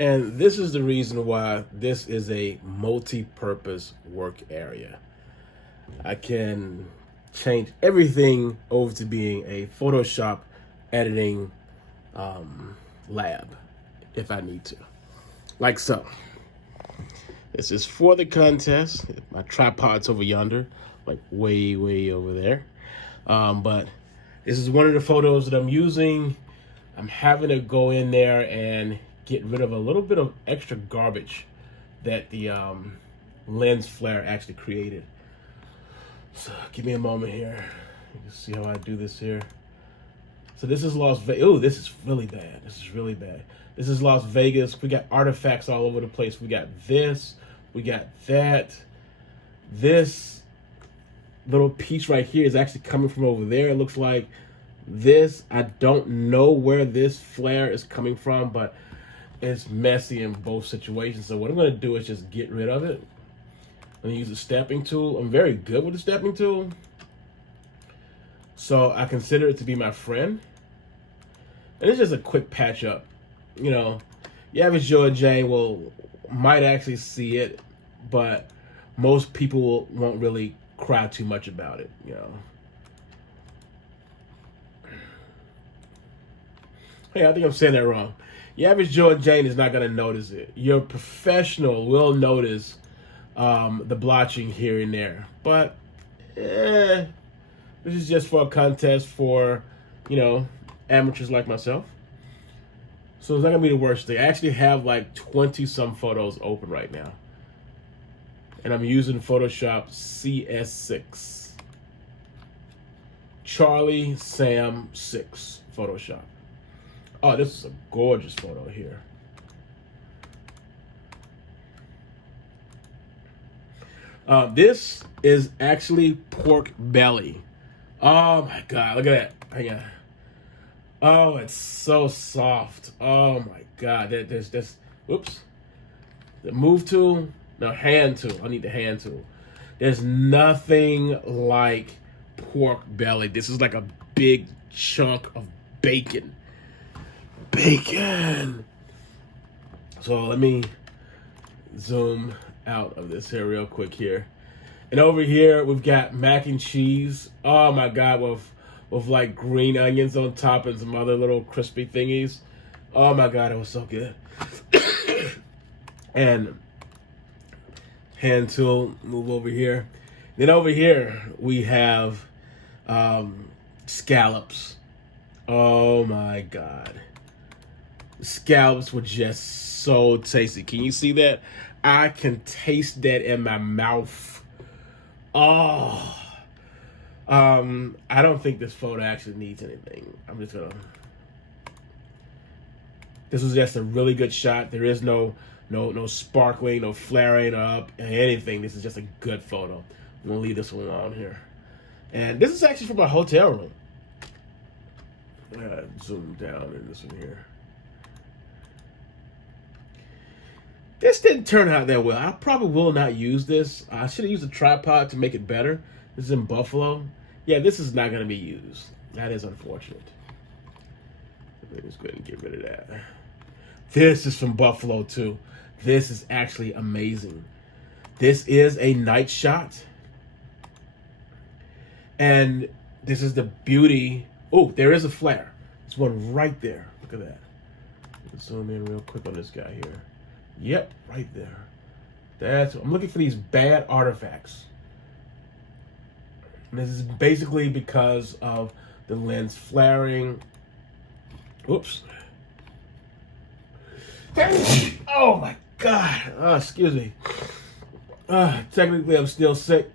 And this is the reason why this is a multi-purpose work area. I can change everything over to being a Photoshop editing lab if I need to. Like so. This is for the contest. My tripod's over yonder, like way over there. But this is one of the photos that I'm using. I'm having to go in there and get rid of a little bit of extra garbage that the lens flare actually created. So give me a moment here. You can see how I do this here. So this is Las Vegas. Oh, this is really bad. This is really bad. This is Las Vegas. We got artifacts all over the place. We got this. We got that. This little piece right here is actually coming from over there. It looks like this. I don't know where this flare is coming from, but it's messy in both situations. So what I'm going to do is just get rid of it. I'm going to use the stepping tool. I'm very good with the stepping tool, so I consider it to be my friend. And it's just a quick patch up. You know, the average Joe and Jane might actually see it, but most people won't really cry too much about it, you know. Hey, I think I'm saying that wrong. The average Joe and Jane is not going to notice it. Your professional will notice the blotching here and there. But, this is just for a contest for, you know, amateurs like myself. So it's not going to be the worst thing. I actually have like 20-some photos open right now. And I'm using Photoshop CS6. Charlie Sam 6 Photoshop. Oh, this is a gorgeous photo here. This is actually pork belly. Oh my God, look at that. Hang on. Oh, it's so soft. Oh my God, there's this. Whoops. The move tool. No, hand tool. I need the hand tool. There's nothing like pork belly. This is like a big chunk of bacon. Bacon. So let me zoom out of this here real quick here. And over here we've got mac and cheese. Oh my God, with like green onions on top and some other little crispy thingies. Oh my God, it was so good. And hand tool, move over here. Then over here we have scallops. Oh my God. Scallops were just so tasty. Can you see that? I can taste that in my mouth. Oh. I don't think this photo actually needs anything. I'm just gonna. This was just a really good shot. There is no sparkling, no flaring up, anything. This is just a good photo. I'm gonna leave this one on here. And this is actually from my hotel room. Zoom down in this one here. This didn't turn out that well. I probably will not use this. I should have used a tripod to make it better. This is in Buffalo. Yeah, this is not going to be used. That is unfortunate. Let me just go ahead and get rid of that. This is from Buffalo too. This is actually amazing. This is a night shot. And this is the beauty. Oh, there is a flare. There's one right there. Look at that. Let's zoom in real quick on this guy here. Yep, right there. I'm looking for these bad artifacts. And this is basically because of the lens flaring. Oops. Oh my God. Excuse me. Technically, I'm still sick,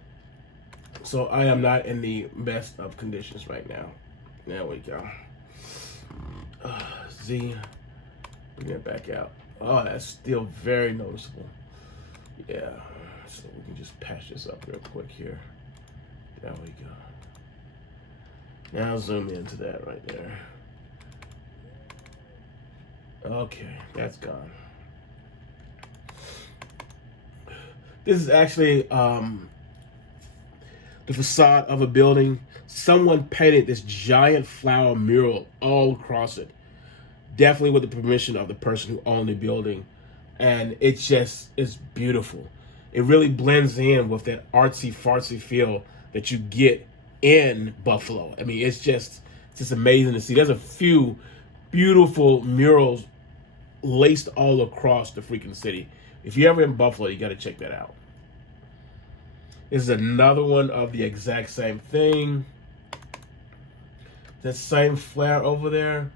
so I am not in the best of conditions right now. There we go. Z. Bring that back out. Oh, that's still very noticeable. Yeah. So we can just patch this up real quick here. There we go. Now zoom into that right there. Okay, that's gone. This is actually the facade of a building. Someone painted this giant flower mural all across it. Definitely with the permission of the person who owned the building. and it's beautiful. It really blends in with that artsy fartsy feel that you get in Buffalo. I mean, it's just amazing to see. There's a few beautiful murals laced all across the freaking city. If you're ever in Buffalo, you got to check that out. This is another one of the exact same thing. That same flare over there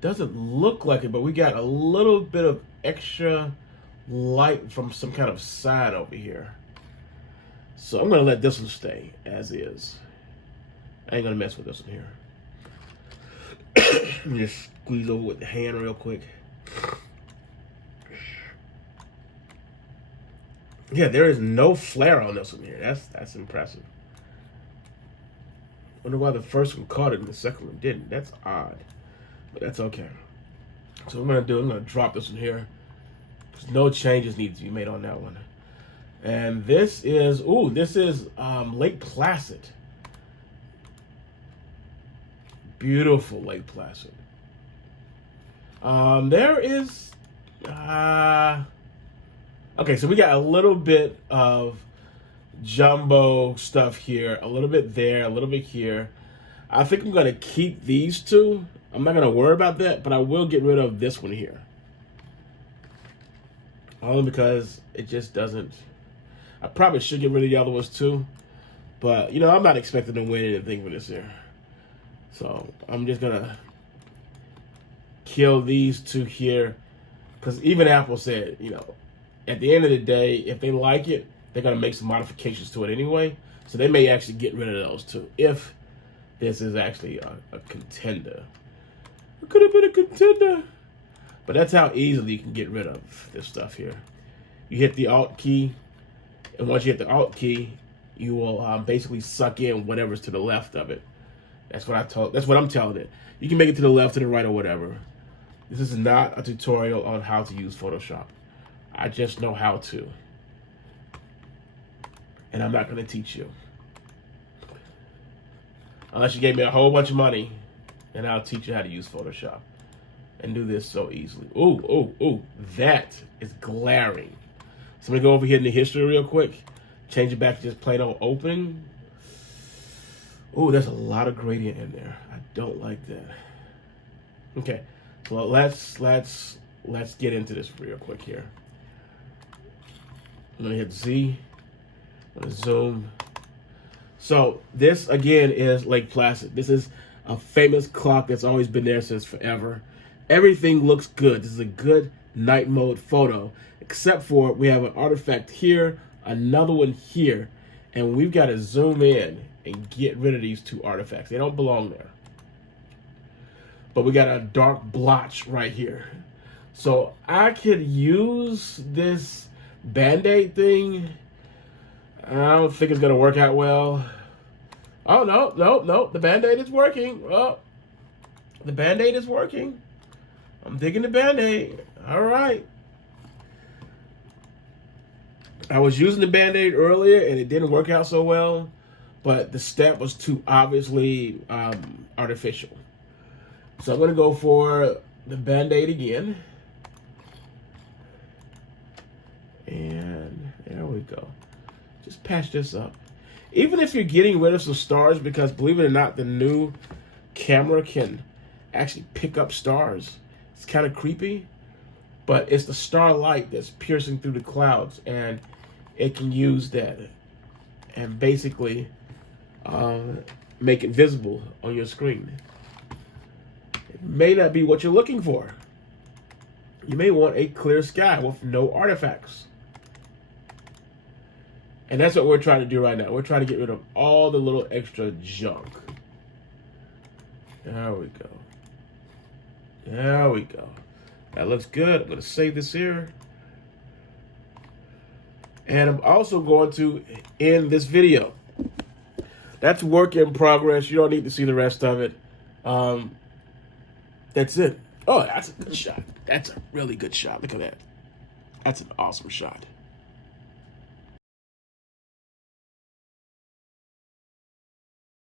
doesn't look like it, but we got a little bit of extra light from some kind of sign over here. So I'm gonna let this one stay as is. I ain't gonna mess with this one here. Let me just squeeze over with the hand real quick. Yeah, there is no flare on this one here. That's impressive. Wonder why the first one caught it and the second one didn't. That's odd, but that's okay. So what I'm gonna drop this one here. Because no changes need to be made on that one. And this is Lake Placid. Beautiful Lake Placid. There is okay, so we got a little bit of jumbo stuff here, a little bit there, a little bit here. I think I'm gonna keep these two. I'm not gonna worry about that, but I will get rid of this one here. Only because it just doesn't. I probably should get rid of the other ones too, but you know, I'm not expecting to win anything for this here. So I'm just gonna kill these two here, because even Apple said, you know, at the end of the day, if they like it, they're gonna make some modifications to it anyway. So they may actually get rid of those too, if this is actually a contender. It could have been a contender. But that's how easily you can get rid of this stuff here. You hit the Alt key, and once you hit the Alt key, you will basically suck in whatever's to the left of it. That's what I'm telling it. You can make it to the left, to the right, or whatever. This is not a tutorial on how to use Photoshop. I just know how to, and I'm not going to teach you unless you gave me a whole bunch of money, and I'll teach you how to use Photoshop. And do this so easily. Ooh, that is glaring. So I'm gonna go over here in the history real quick. Change it back to just plain old opening. Ooh, there's a lot of gradient in there. I don't like that. Okay, so let's get into this real quick here. I'm gonna hit Z. I'm gonna zoom. So this again is Lake Placid. This is a famous clock that's always been there since forever. Everything looks good. This is a good night mode photo, except for we have an artifact here, another one here, and we've got to zoom in and get rid of these two artifacts. They don't belong there. But we got a dark blotch right here. So I could use this Band-Aid thing. I don't think it's gonna work out well. Oh, no, the Band-Aid is working. Oh, the Band-Aid is working. I'm digging the Band-Aid. All right. I was using the Band-Aid earlier, and it didn't work out so well, but the step was too obviously artificial. So I'm going to go for the Band-Aid again. And there we go. Just patch this up. Even if you're getting rid of some stars, because believe it or not, the new camera can actually pick up stars. It's kind of creepy, but it's the starlight that's piercing through the clouds, and it can use that and basically make it visible on your screen. It may not be what you're looking for. You may want a clear sky with no artifacts. And that's what we're trying to do right now. We're trying to get rid of all the little extra junk. There we go. There we go. That looks good. I'm going to save this here. And I'm also going to end this video. That's work in progress. You don't need to see the rest of it. That's it. Oh, that's a good shot. That's a really good shot. Look at that. That's an awesome shot.